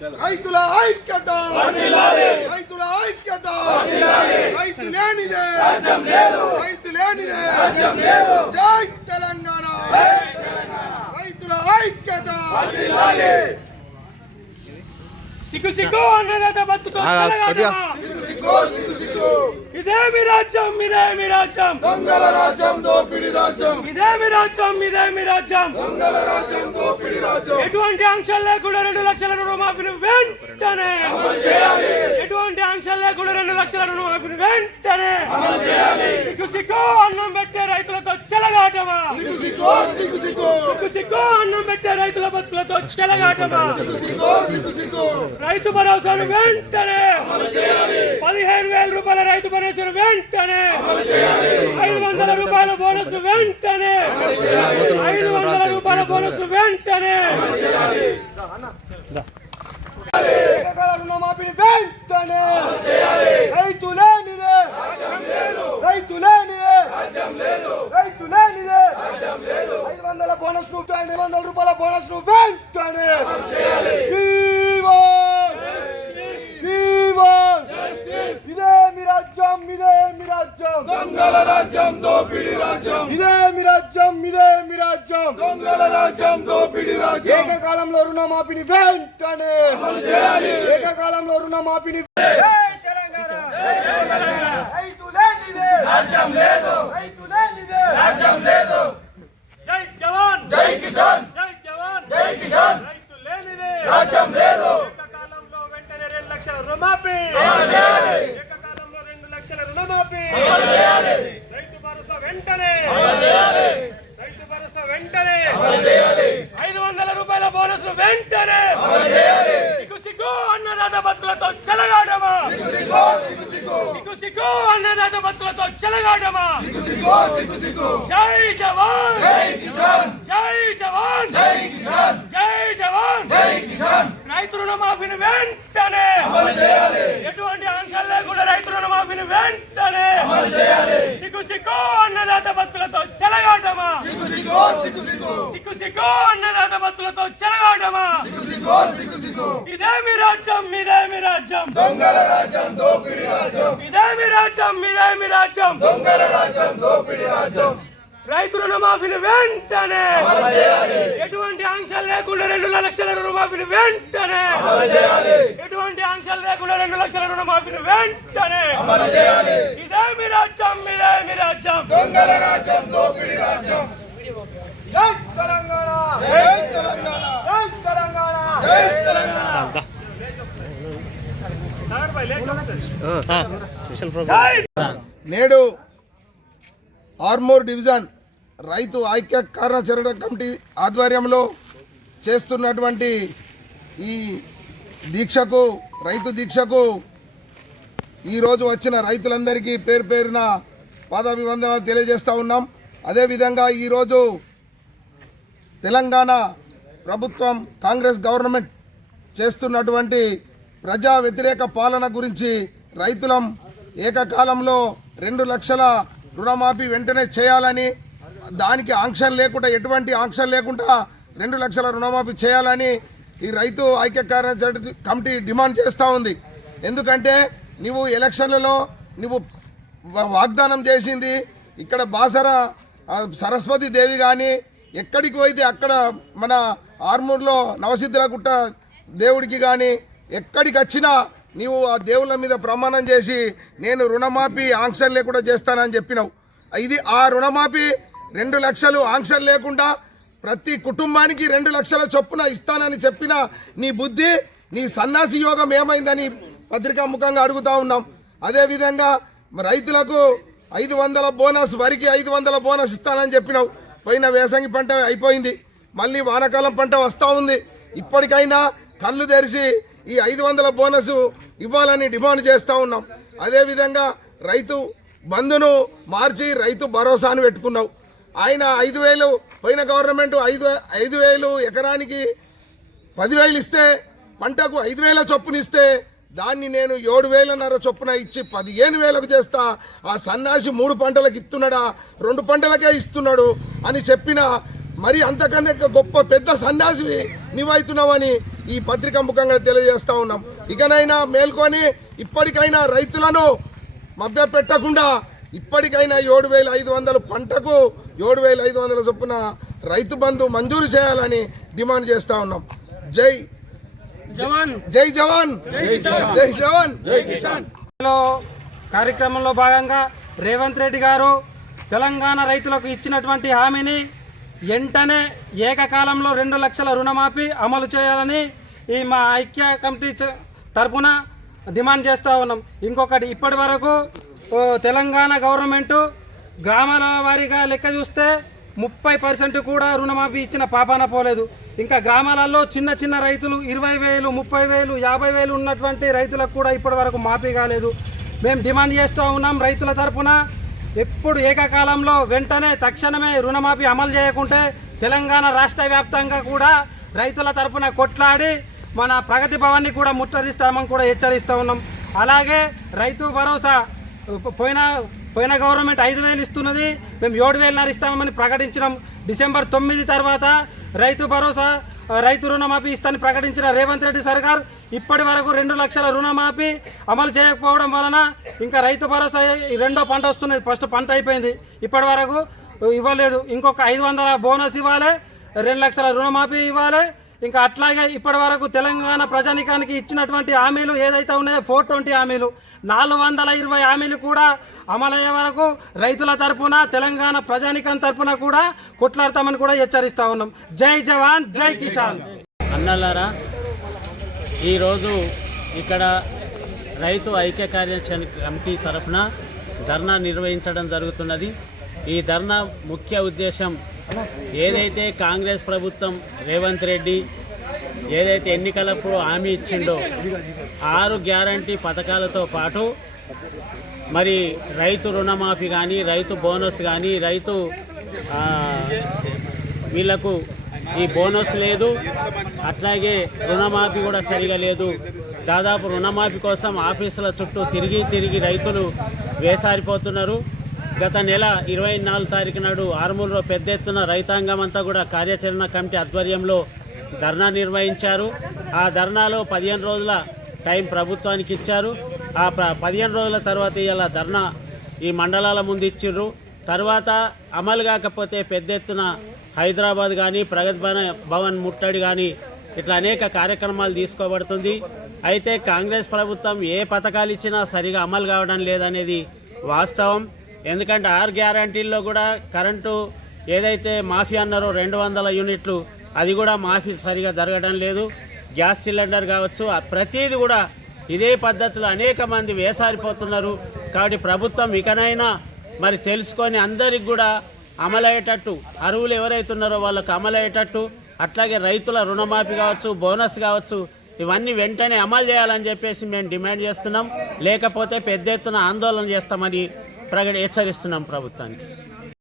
రైతుల ఐక్యత! రైతుల ఐక్యత! రైతు లేనిదే! రైతు లేనిదే! జై తెలంగాణ! రైతుల ఐక్యత! సిగ్గు సిగ్గు అన్నదాత బతుకుతో ఆ, కొద్దిగా. సిగ్గు సిగ్గు సిగ్గు! సిగ్గు ఇదేమి రాజ్యం? ఇదేమి రాజ్యం? దొంగల రాజ్యం దోపిడి రాజ్యం. ఇదేమి రాజ్యం? ఇదేమి రాజ్యం? దొంగల రాజ్యం దోపిడి రాజ్యం. ఎటువంటి ఆంక్షలు లేకుండా రెండు లక్షల రుణమాఫీని వెంటనే ఎటువంటి ఆంక్షలు లేకుండా రెండు లక్షల రుణమాఫీని వెంటనే సిగ్గు సిగ్గు అన్నం పెట్టే రైతులతో చెలగాటమా? సిగ్గు సిగ్గు అన్నం పెట్టే రైతుల బతుకులతో చెలగాటమా? రైతు భరోసాను వెంటనే పదిహేను వేల రూపాయల రైతు భరోసాను వెంటనే ఐదు వందల రూపాయల బోనస్ వెంటనే ఐదు వందల రూపాయల బోనస్ వెంటనే వెంటనే రైతు లేనిదే రైతు లేనిదే రైతు లేనిదే ఐదు వందల బోనస్ను ఐదు వందల రూపాయల బోనస్ను వెంటనే జీవన్! జీవన్! ఇదే మీ రాజ్యం ఇదే మీ రాజ్యం దొంగల రాజ్యం దోపిడి రాజ్యం. ఇదే మీ రాజ్యం ఇదే మీ రాజ్యం. దొంగల రాజ్యం దోపిడి రాజ్యం. ఏకకాలంలో రుణమాఫీని వెంటనే అమలు చేయాలి. ఏకకాలంలో రుణమాఫీని జై తెలంగాణ రైతు లేనిదే రాజ్యం లేదు రైతు లేనిదే రాజ్యం లేదు జై జవాన్ జై కిసాన్ జై జవాన్ జై కిసాన్ రైతు లేనిదే రాజ్యం లేదు ఏకకాలంలో వెంటనే రెండు లక్షల రుణమాఫీ చేయాలి. ఏకకాలంలో రెండు లక్షల రుణమాఫీ రైతు భరోసా వెంటనే రైతు భరోసా వెంటనే ఐదు వందల రూపాయల బోనస్ వెంటనే సిగ్గు సిగ్గు అన్నదాత బతుకులతో చెలగాటమా సిగ్గు సిగ్గు సిగ్గు సిగ్గు సిగ్గు అన్నదాత బతుకులతో చెలగాటమా జై జవాన్! జై జవాన్! జై జవాన్! రైతు రుణమాఫీని వెంటనే! ఎటువంటి ఆంక్షలు లేకుండా రైతు రుణమాఫీని వెంటనే! సిగ్గు సిగ్గు అన్నదాత బతుకులతో చెలగాటమా సిగ్గు సిగ్గు అన్నదాత చెలగాటమా ఇదేమి రాజ్యం ఇదేమి రాజ్యం? దొంగల రాజ్యం దోపిడి రాజ్యం. ఇదేమి రాజ్యం ఇదేమి రాజ్యం? దొంగల రాజ్యం దోపిడి రాజ్యం. రైతు రుణమాఫీని వెంటనే ఎటువంటి ఆంక్షలు లేకుండా రెండు లక్షల రుణమాఫీని వెంటనే ఎటువంటి ఆంక్షలు లేకుండా రెండు లక్షల రుణమాఫీని వెంటనే ఇదేమి రాజ్యం ఇదేమి రాజ్యం? దొంగల రాజ్యం దోపిడి రాజ్యం. తెలంగాణ! జై తెలంగాణ! జై తెలంగాణ! జై తెలంగాణ! Special programme. జై నేడు ఆర్మూర్ డివిజన్ రైతు ఐక్య కార్యాచరణ కమిటీ ఆధ్వర్యంలో చేస్తున్నటువంటి ఈ దీక్షకు రైతు దీక్షకు ఈరోజు వచ్చిన రైతులందరికీ పేరు పేరున పాదాభివందనాలు తెలియజేస్తూ ఉన్నాం. అదేవిధంగా ఈరోజు తెలంగాణ ప్రభుత్వం కాంగ్రెస్ గవర్నమెంట్ చేస్తున్నటువంటి ప్రజా వ్యతిరేక పాలన గురించి రైతులం ఏకకాలంలో రెండు లక్షల రుణమాఫీ వెంటనే చేయాలని దానికి ఆంక్షలు లేకుండా ఎటువంటి ఆంక్షలు లేకుండా రెండు లక్షల రుణమాఫీ చేయాలని ఈ రైతు ఐక్య కార్యాచరణ కమిటీ డిమాండ్ చేస్తూ ఉంది. ఎందుకంటే నువ్వు ఎలక్షన్లలో నువ్వు వా- వాగ్దానం చేసింది ఇక్కడ బాసర సరస్వతి దేవి కానీ ఎక్కడికి పోయితే అక్కడ మన ఆర్మూర్లో నవసిద్ధులగుట్ట దేవుడికి కానీ ఎక్కడికి వచ్చినా నీవు ఆ దేవుళ్ళ మీద ప్రమాణం చేసి నేను రుణమాఫీ ఆంక్షన్ లేకుండా చేస్తానని చెప్పినావు. ఇది ఆ రుణమాఫీ రెండు లక్షలు ఆంక్షలు లేకుండా ప్రతి కుటుంబానికి రెండు లక్షల చొప్పున ఇస్తానని చెప్పిన నీ బుద్ధి నీ సన్నాసి యోగం ఏమైందని పత్రికా ముఖంగా అడుగుతా ఉన్నాం. అదేవిధంగా రైతులకు ఐదు వందల బోనస్ వరికి ఐదు వందల బోనస్ ఇస్తానని చెప్పినావు. పోయిన వేసంగి పంట అయిపోయింది. మళ్ళీ వానాకాలం పంట వస్తూ ఉంది. ఇప్పటికైనా కళ్ళు తెరిచి ఈ ఐదు వందల బోనస్ ఇవ్వాలని డిమాండ్ చేస్తూ ఉన్నాం. అదేవిధంగా రైతు బంధును మార్చి రైతు భరోసాను పెట్టుకున్నావు ఆయన ఐదు వేలు పోయిన గవర్నమెంట్ ఐదు ఐదు వేలు ఎకరానికి పదివేలు ఇస్తే పంటకు ఐదు వేల చొప్పునిస్తే దాన్ని నేను ఏడు వేలన్నర చొప్పున ఇచ్చి పదిహేను వేలకు చేస్తా. ఆ సన్నాసి మూడు పంటలకు ఇస్తున్నాడా రెండు పంటలకే ఇస్తున్నాడు అని చెప్పిన మరి అంతకన్నా గొప్ప పెద్ద సన్యాసివి నీవైతున్నావని ఈ పత్రిక ముఖంగా తెలియజేస్తా ఉన్నాం. ఇకనైనా మేల్కొని ఇప్పటికైనా రైతులను మభ్య పెట్టకుండా ఇప్పటికైనా ఏడు వేల ఐదు వందల పంటకు ఏడు వేల ఐదు వందల చొప్పున రైతు బంధు మంజూరు చేయాలని డిమాండ్ చేస్తా ఉన్నాం. జై జవాన్. జై జవాన్. జై జవాన్. లో కార్యక్రమంలో భాగంగా రేవంత్ రెడ్డి గారు తెలంగాణ రైతులకు ఇచ్చినటువంటి హామీని వెంటనే ఏకకాలంలో రెండు లక్షల రుణమాఫీ అమలు చేయాలని ఈ మా ఐక్య కమిటీ తరపున డిమాండ్ చేస్తూ ఉన్నాం. ఇంకొకటి ఇప్పటి వరకు ఓ, తెలంగాణ గవర్నమెంటు గ్రామాల వారీగా లెక్క చూస్తే ముప్పై పర్సెంట్ కూడా రుణమాఫీ ఇచ్చిన పాపాన పోలేదు. ఇంకా గ్రామాలలో చిన్న చిన్న రైతులు ఇరవై వేలు ముప్పై వేలు యాభై వేలు ఉన్నటువంటి రైతులకు కూడా ఇప్పటి వరకు మాఫీ కాలేదు. మేము డిమాండ్ చేస్తూ ఉన్నాం రైతుల తరపున. ఎప్పుడు ఏకకాలంలో వెంటనే తక్షణమే రుణమాఫీ అమలు చేయకుంటే తెలంగాణ రాష్ట్ర వ్యాప్తంగా కూడా రైతుల తరపున కొట్లాడి మన ప్రగతి భవన్ని కూడా ముట్టరిస్తామని కూడా హెచ్చరిస్తూ ఉన్నాం. అలాగే రైతు భరోసా పోయిన పోయిన గవర్నమెంట్ ఐదు వేలు ఇస్తున్నది. మేము ఏడు వేలున్నర ఇస్తామని ప్రకటించినాం. డిసెంబర్ తొమ్మిది తర్వాత రైతు భరోసా రైతు రుణమాఫీ ఇస్తానని ప్రకటించిన రేవంత్ రెడ్డి సర్కార్ ఇప్పటి వరకు రెండు లక్షల రుణమాఫీ అమలు చేయకపోవడం వలన ఇంకా రైతు భరోసా రెండో పంట వస్తున్నది. ఫస్ట్ పంట అయిపోయింది. ఇప్పటి వరకు ఇవ్వలేదు. ఇంకొక ఐదు వందల బోనస్ ఇవ్వాలి. రెండు లక్షల రుణమాఫీ ఇవ్వాలి. ఇంకా అట్లాగే ఇప్పటి వరకు తెలంగాణ ప్రజానికానికి ఇచ్చినటువంటి హామీలు ఏదైతే ఉన్నాయో ఫోర్ ట్వంటీ హామీలు నాలుగు వందల ఇరవై హామీలు కూడా అమలయ్యే వరకు రైతుల తరపున తెలంగాణ ప్రజానికం తరపున కూడా కొట్లాడతామని కూడా హెచ్చరిస్తా ఉన్నాం. జై జవాన్ జై కిసాన్. అన్నలారా ఈరోజు ఇక్కడ రైతు ఐక్య కార్యాచరణ కమిటీ తరఫున ధర్నా నిర్వహించడం జరుగుతున్నది. ఈ ధర్నా ముఖ్య ఉద్దేశం ఏదైతే కాంగ్రెస్ ప్రభుత్వం రేవంత్ రెడ్డి ఏదైతే ఎన్నికలప్పుడు హామీ ఇచ్చిండో ఆరు గ్యారంటీ పథకాలతో పాటు మరి రైతు రుణమాఫీ కానీ రైతు బోనస్ కానీ రైతు వీళ్ళకు వీళ్ళకు ఈ బోనస్ లేదు. అట్లాగే రుణమాఫీ కూడా సరిగా లేదు. దాదాపు రుణమాఫీ కోసం ఆఫీసుల చుట్టూ తిరిగి తిరిగి రైతులు వేసారిపోతున్నారు. గత నెల ఇరవై నాలుగు తారీఖు నాడు ఆరుమూరులో పెద్ద ఎత్తున రైతాంగం అంతా కూడా కార్యాచరణ కమిటీ ఆధ్వర్యంలో ధర్నా నిర్వహించారు. ఆ ధర్నాలో పదిహేను రోజుల టైం ప్రభుత్వానికి ఇచ్చారు. ఆ పదిహేను రోజుల తర్వాత ఇలా ధర్నా ఈ మండలాల ముందు ఇచ్చిర్రు తర్వాత అమలు కాకపోతే పెద్ద ఎత్తున హైదరాబాద్ కానీ ప్రగతి భవన్ భవన్ ముట్టడి కానీ ఇట్లా అనేక కార్యక్రమాలు తీసుకోబడుతుంది. అయితే కాంగ్రెస్ ప్రభుత్వం ఏ పథకాలు ఇచ్చినా సరిగా అమలు కావడం లేదనేది వాస్తవం. ఎందుకంటే ఆరు గ్యారంటీల్లో కూడా కరెంటు ఏదైతే మాఫీ అన్నారో రెండు వందల యూనిట్లు అది కూడా మాఫీ సరిగా జరగడం లేదు. గ్యాస్ సిలిండర్ కావచ్చు ప్రతీది కూడా ఇదే పద్ధతిలో అనేక మంది వేసారిపోతున్నారు. కాబట్టి ప్రభుత్వం ఇకనైనా మరి తెలుసుకొని అందరికి కూడా అమలయ్యేటట్టు అరువులు ఎవరైతున్నారో వాళ్ళకు అమలయ్యేటట్టు అట్లాగే రైతుల రుణమాఫీ కావచ్చు బోనస్ కావచ్చు ఇవన్నీ వెంటనే అమలు చేయాలని చెప్పేసి మేము డిమాండ్ చేస్తున్నాం. లేకపోతే పెద్ద ఎత్తున ఆందోళన చేస్తామని ప్రకటి హెచ్చరిస్తున్నాం ప్రభుత్వానికి.